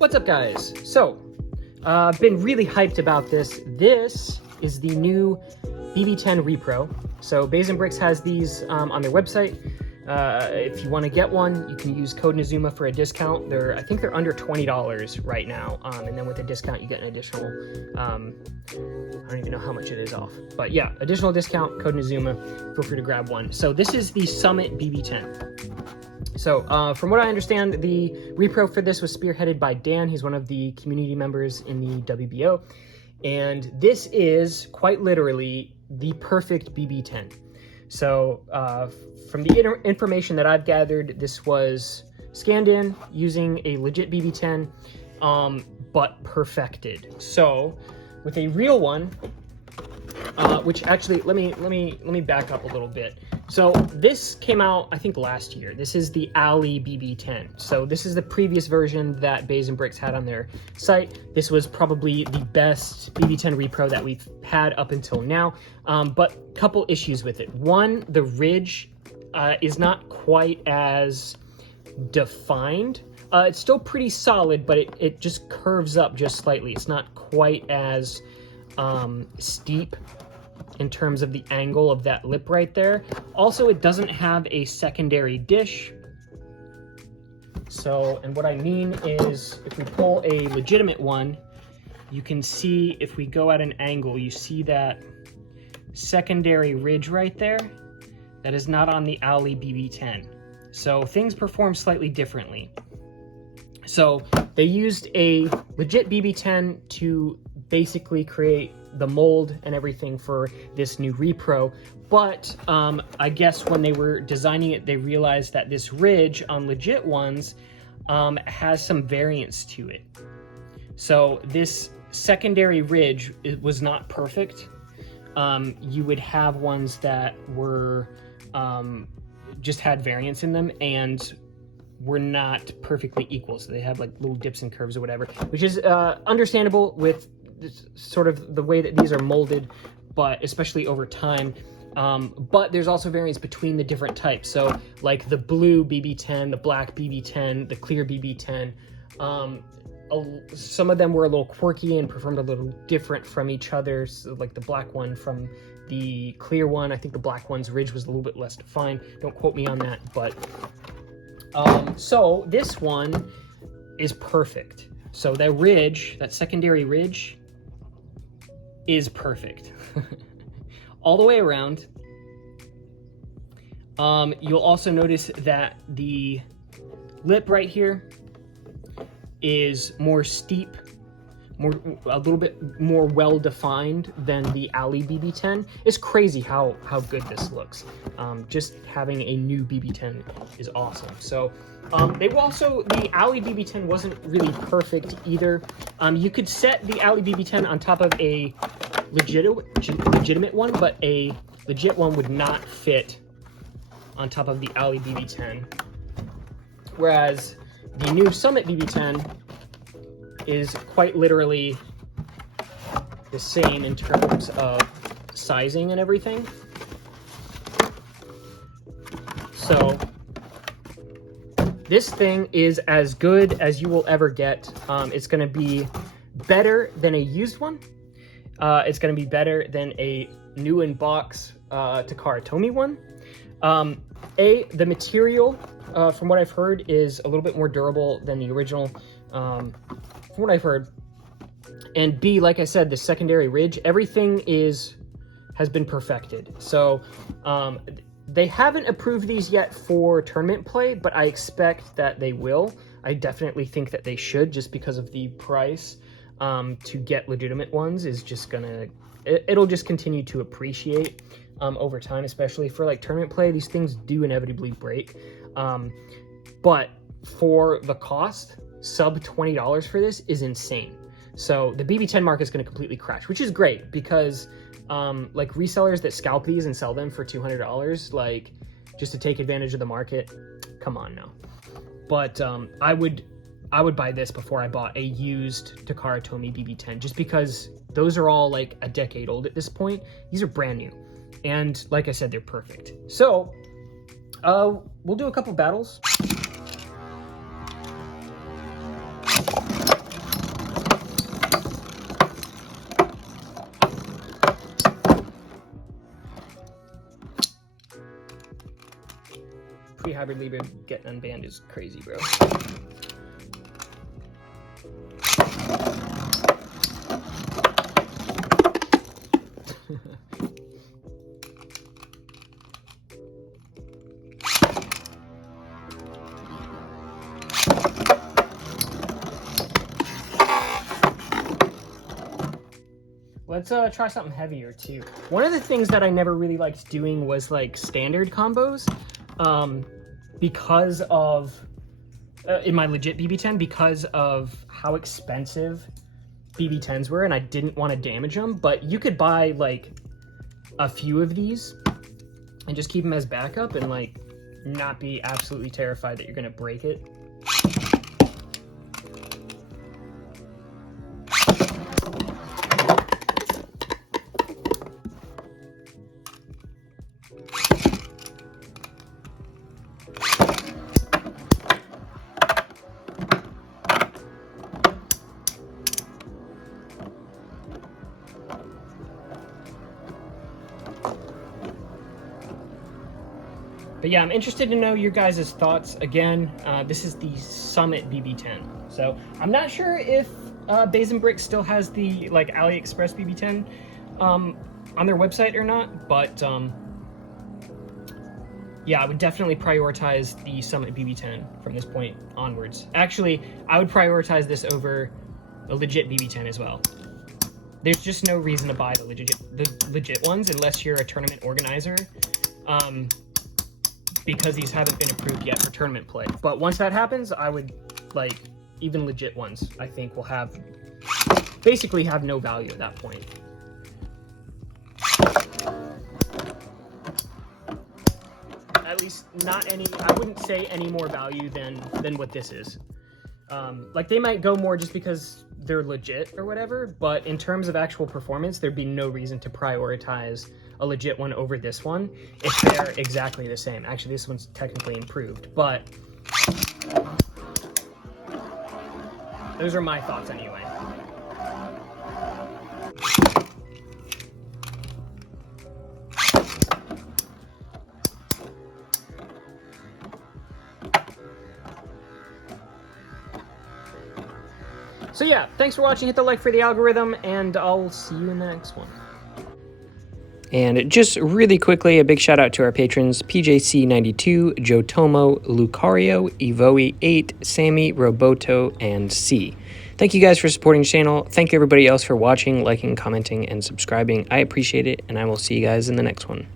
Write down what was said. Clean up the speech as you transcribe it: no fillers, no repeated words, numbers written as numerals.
What's up, guys? So, been really hyped about this. This is the new BB-10 Repro. So, Bays & Bricks has these on their website. If you want to get one, you can use code Nazuma for a discount. I think they're under $20 right now, and then with a discount, you get an additional. I don't even know how much it is off, but yeah, additional discount, code Nazuma. Feel free to grab one. So this is the Summit BB-10. So from what I understand, the repro for this was spearheaded by Dan. He's one of the community members in the WBO, and this is quite literally the perfect BB-10. So from the information that I've gathered, this was scanned in using a legit BB-10, but perfected. So with a real one, which actually, let me back up a little bit. So this came out, I think, last year. This is the Alley BB-10. So this is the previous version that Bays & Bricks had on their site. This was probably the best BB-10 repro that we've had up until now, but couple issues with it. One, the ridge is not quite as defined. It's still pretty solid, but it just curves up just slightly. It's not quite as steep in terms of the angle of that lip right there. Also, it doesn't have a secondary dish. So, and what I mean is, if we pull a legitimate one, you can see, if we go at an angle, you see that secondary ridge right there. That is not on the Alley BB-10. So things perform slightly differently. So they used a legit BB-10 to basically create the mold and everything for this new repro, but I guess when they were designing it, they realized that this ridge on legit ones has some variance to it. So this secondary ridge, it was not perfect. You would have ones that were just had variance in them and were not perfectly equal. So they have like little dips and curves or whatever, which is understandable with sort of the way that these are molded, but especially over time. But there's also variance between the different types. So like the blue BB-10, the black BB-10, the clear BB-10, some of them were a little quirky and performed a little different from each other. So like the black one from the clear one, I think the black one's ridge was a little bit less defined. Don't quote me on that, but so this one is perfect. So that ridge, that secondary ridge, is perfect all the way around. You'll also notice that the lip right here is more steep, a little bit more well-defined than the Alley BB-10. It's crazy how good this looks. Just having a new BB-10 is awesome. So the Alley BB-10 wasn't really perfect either. You could set the Alley BB-10 on top of a legitimate one, but a legit one would not fit on top of the Alley BB-10. Whereas the new Summit BB-10 is quite literally the same in terms of sizing and everything. So this thing is as good as you will ever get. It's going to be better than a used one. It's going to be better than a new in box Takara Tomy one. The material, from what I've heard, is a little bit more durable than the original, from what I've heard. And B, like I said, the secondary ridge, everything has been perfected. So they haven't approved these yet for tournament play, but I expect that they will. I definitely think that they should, just because of the price. To get legitimate ones is just gonna, it'll just continue to appreciate over time, especially for like tournament play. These things do inevitably break, but for the cost, sub $20 for this is insane. So the BB-10 market is going to completely crash, which is great because like resellers that scalp these and sell them for $200, like just to take advantage of the market, come on now. But I would buy this before I bought a used Takara Tomy BB-10, just because those are all like a decade old at this point. These are brand new. And like I said, they're perfect. So we'll do a couple battles. hybrid Libra getting unbanned is crazy, bro. Let's try something heavier too. One of the things that I never really liked doing was like standard combos, because of in my legit BB-10, because of how expensive BB-10s were, and I didn't want to damage them. But you could buy like a few of these and just keep them as backup, and like not be absolutely terrified that you're gonna break it. But yeah, I'm interested to know your guys' thoughts. Again, this is the Summit BB-10. So I'm not sure if Bricks still has the like AliExpress BB-10 on their website or not, but yeah, I would definitely prioritize the Summit BB-10 from this point onwards. Actually, I would prioritize this over a legit BB-10 as well. There's just no reason to buy the legit ones unless you're a tournament organizer. Because these haven't been approved yet for tournament play. But once that happens, I would, like, even legit ones, I think, will have, basically have no value at that point. At least not any, I wouldn't say any more value than what this is. Like, they might go more just because they're legit or whatever, but in terms of actual performance, there'd be no reason to prioritize a legit one over this one if they're exactly the same. Actually, this one's technically improved, but those are my thoughts anyway. So yeah, thanks for watching. Hit the like for the algorithm, and I'll see you in the next one. And just really quickly, a big shout out to our patrons, PJC92, Jotomo, Lucario, Evoe8, Sammy, Roboto, and C. Thank you guys for supporting the channel. Thank you everybody else for watching, liking, commenting, and subscribing. I appreciate it, and I will see you guys in the next one.